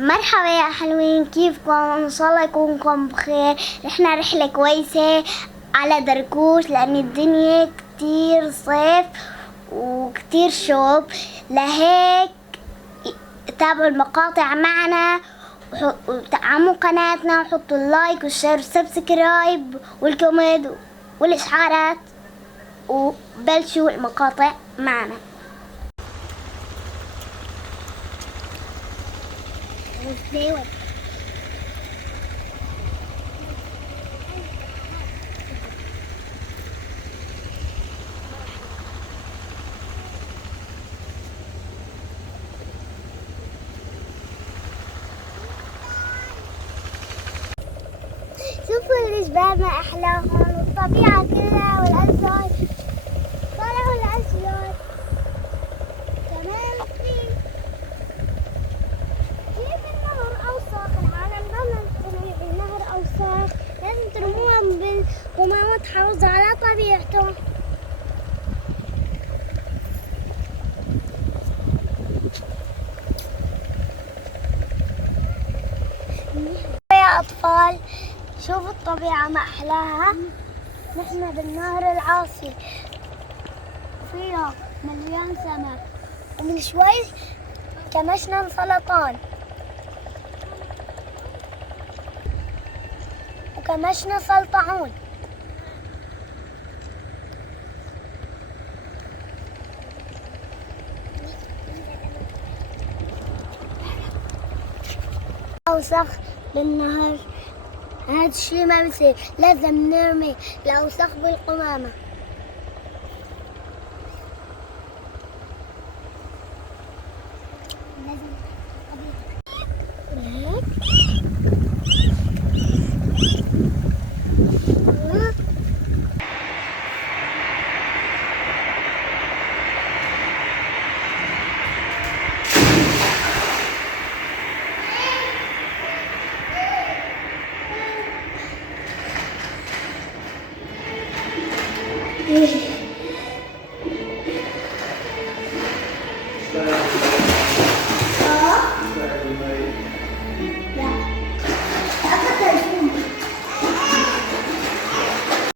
مرحبا يا حلوين، كيفكم؟ ان شاء الله يكونكم بخير. رحنا رحلة كويسة على دركوش لأن الدنيا كتير صيف وكتير شوب، لهيك تابعوا المقاطع معنا ودعموا قناتنا وحطوا اللايك والشير والسبسكرايب والكومنت والإشعارات وبلشوا المقاطع معنا. شوفوا الجبال ما أحلاهم والطبيعة كلها والأشجار. طلعوا الأشجار كمان كيف النهر أوسخ. العالم ضمن ترمي النهر أوسخ، لازم ترموها بالقمامة تحافظ على طبيعته. يا أطفال شوفوا الطبيعة ما أحلاها. نحن بالنهر العاصي فيها مليان سمك، ومن شوي كمشنا سلطان وكمشنا سلطعون. أوسخ بالنهر هذا الشيء ما بصير، لازم نرمي الأوسخ بالقمامة. لازم